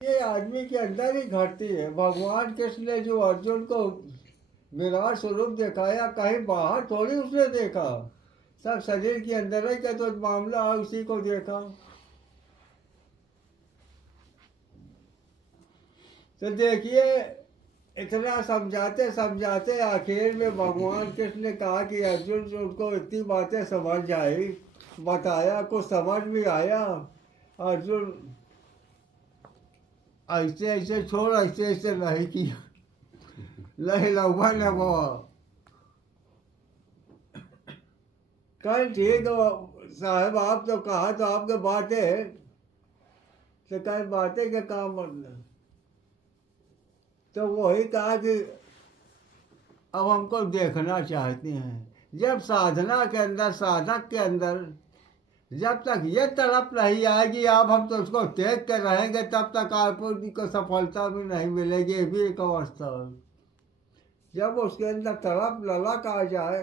ये आदमी के अंदर ही घटती है। भगवान कृष्ण ने जो अर्जुन को विराट स्वरूप दिखाया, कहीं बाहर थोड़ी उसने देखा। सब शरीर के अंदर ही का तो मामला है, उसी को देखा। तो देखिए, इतना समझाते समझाते आखिर में भगवान कृष्ण ने कहा कि अर्जुन से उनको इतनी बातें समझ आई, बताया, कुछ समझ में आया। अर्जुन ऐसे ऐसे छोड़, ऐसे ऐसे नहीं किया, नहीं लगा न वो। कल ठीक है साहब, आप तो कहा तो आपके बातें, तो कल बातें के काम मतलब। तो वही कहा कि अब हमको देखना चाहते हैं। जब साधना के अंदर, साधक के अंदर जब तक ये तड़प नहीं आएगी, आप हम तो उसको देख के रहेंगे, तब तक आपको सफलता भी नहीं मिलेगी। ये भी एक अवस्था है। जब उसके अंदर तड़प ललक आ जाए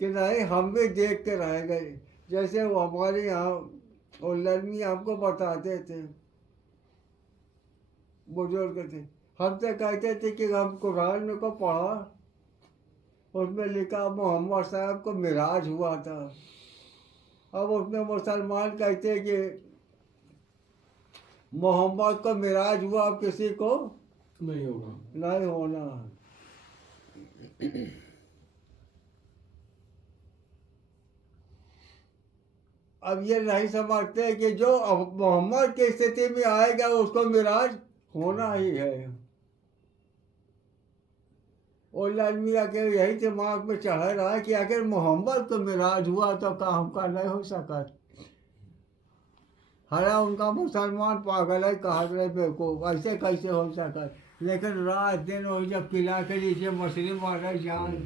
कि नहीं हम भी देख के रहेंगे, जैसे वो हमारे यहाँ उल्लमी हमको बताते थे, बुजुर्ग थे, हमसे कहते थे कि हम कुरान में को पढ़ा, उसमें लिखा मोहम्मद साहब को मिराज हुआ था। अब उसमें मुसलमान कहते हैं कि मोहम्मद को मिराज हुआ, अब किसी को नहीं होगा। नहीं होना। अब ये नहीं समझते कि जो अब मोहम्मद की स्थिति में आएगा उसको मिराज होना ही है। और मियाँ के यही दिमाग में चढ़ रहा है कि अगर मोहम्मद को मिराज हुआ तो काम का नहीं हो सका। हरा उनका मुसलमान पागल है, कहा रहे बेवकूफ, ऐसे कैसे हो सका। लेकिन रात दिन हो, जब किला के नीचे मछली मारे जान।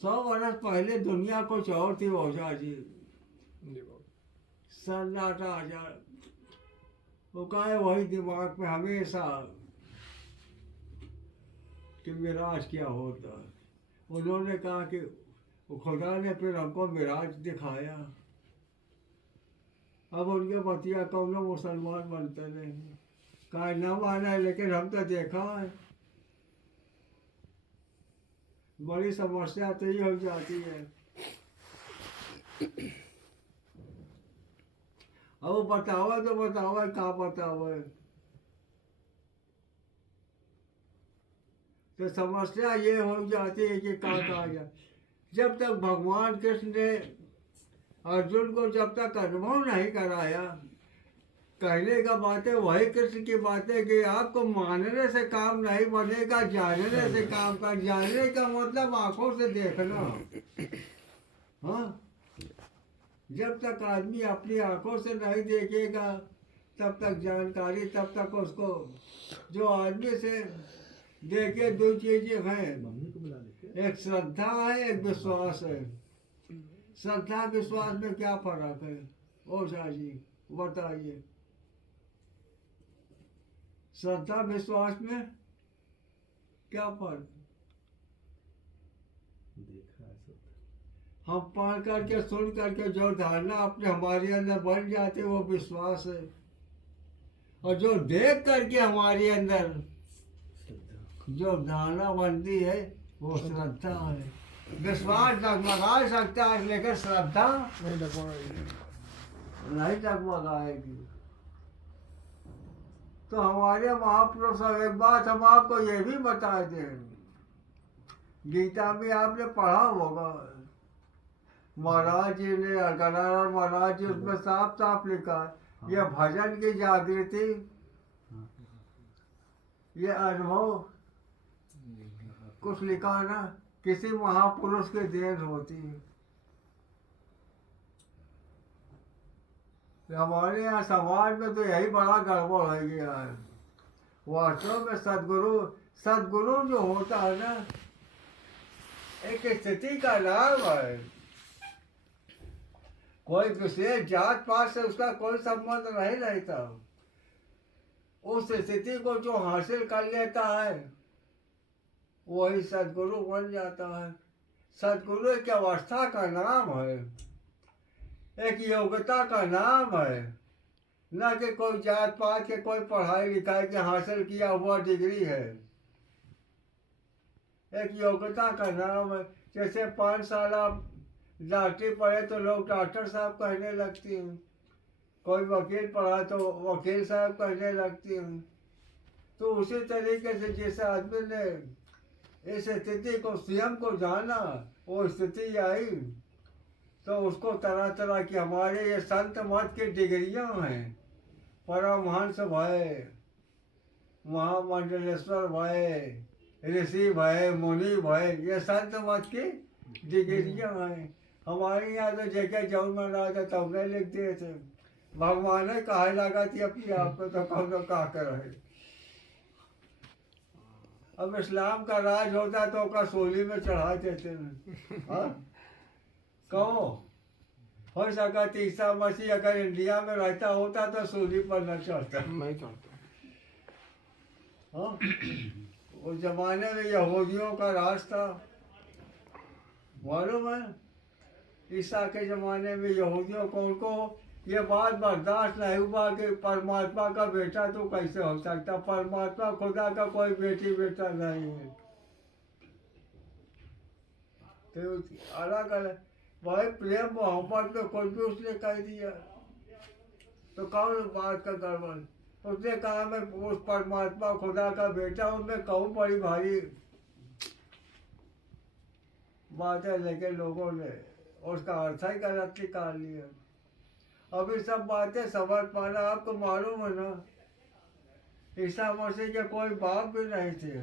100 वर्ष पहले दुनिया कुछ और थी ओझा जी। सन्नाटा आ जाए, वो कहे वही दिमाग में हमेशा कि मिराज क्या होता है। उन्होंने कहा कि वो खुदा ने फिर हमको मिराज दिखाया। अब उनके बतिया कौन मुसलमान बनते नहीं, कहा न माना है, लेकिन हम तो देखा है। बड़ी समस्या तो ये हो जाती है। अब वो बतावा तो बतावा, कहाँ बतावा। तो समस्या ये हो जाती है कि कहाँ कहा जाए। जब तक भगवान कृष्ण ने अर्जुन को जब तक अनुभव नहीं कराया, कहने का बात है वही कृष्ण की बातें कि आपको मानने से काम नहीं बनेगा, जानने से काम का। जानने का मतलब आंखों से देखना। हाँ, जब तक आदमी अपनी आंखों से नहीं देखेगा तब तक जानकारी, तब तक उसको। जो आदमी से देखे, दो चीजें हैं, एक श्रद्धा है, एक विश्वास है। श्रद्धा विश्वास में क्या फर्क है ओझा जी, बताइए। श्रद्धा विश्वास में क्या फर्क। हम पढ़ करके सुन करके जो धारणा अपने हमारे अंदर बन जाती है वो विश्वास है। और जो देख करके हमारे अंदर जो धारणा बनती है वो श्रद्धा है। विश्वास डगमगा सकता है, लेकिन श्रद्धा नहीं डगमगाएगी। तो हमारे महापुरुष, एक बात हम आपको ये भी बता दें, गीता में आपने पढ़ा होगा, महाराज जी ने, गणाराम महाराज जी, उसमें साफ साफ लिखा है ये भजन की जागृति, ये अनुभव, कुछ लिखा है ना, किसी महापुरुष की देन होती है। हमारे यहाँ समाज में तो यही बड़ा गड़बड़ हो गया है। वास्तव में सदगुरु, सदगुरु जो होता है ना, एक स्थिति का नाम है। कोई विशेष जात पात से उसका कोई संबंध नहीं रहता। उस स्थिति को जो हासिल कर लेता है वही सदगुरु बन जाता है। सदगुरु एक अवस्था का नाम है, एक योग्यता का नाम है। ना कि कोई जात पात के कोई पढ़ाई लिखाई के हासिल किया हुआ डिग्री है। एक योग्यता का नाम है। जैसे 5 साल आप डॉक्टरी पढ़े तो लोग डॉक्टर साहब कहने लगती हैं, कोई वकील पढ़ा तो वकील साहब कहने लगती हैं। तो उसी तरीके से जिस आदमी ने इस स्थिति को स्वयं को जाना, वो स्थिति आई, तो उसको तरह तरह की हमारे ये संत मत की डिग्रियां हैं। परमहंस भय, महामंडलेश्वर भय, ऋषि भय, मुनि भय, ये संत मत की डिग्रियां हैं। हमारे यहाँ तो जगह जौन में रहा था तब नहीं लिख दिए थे। भगवान ने कहा लगा थी अपने आप को, तो कौन तो कहा कर रहे। अब इस्लाम का राज होता तो का सोली में चढ़ा देते हैं। हाँ? कहो हो सका तो ईसा मसीह अगर इंडिया में रहता होता तो सूली पर न चढ़ता। नहीं चढ़ता। हाँ? उस जमाने में यहूदियों का राज था, मालूम है? ईसा के जमाने में यहूदियों को, उनको ये बात बर्दाश्त नहीं हुआ कि परमात्मा का बेटा तो कैसे हो सकता। परमात्मा खुदा का कोई बेटी बेटा नहीं है। तो अलग अलग भाई प्रेम मोहब्बत में कुछ भी उसने कह दिया तो कौन बात का गड़बड़। उसने कहा मैं उस परमात्मा खुदा का बेटा हूँ, मैं कहूँ बड़ी भारी बात है, लेकिन लोगों ने उसका अर्थ ही गलत निकाल लिया। अभी सब बातें समझ पाना। आपको मालूम है ना, ईसा मसीह के कोई बाप भी नहीं थे।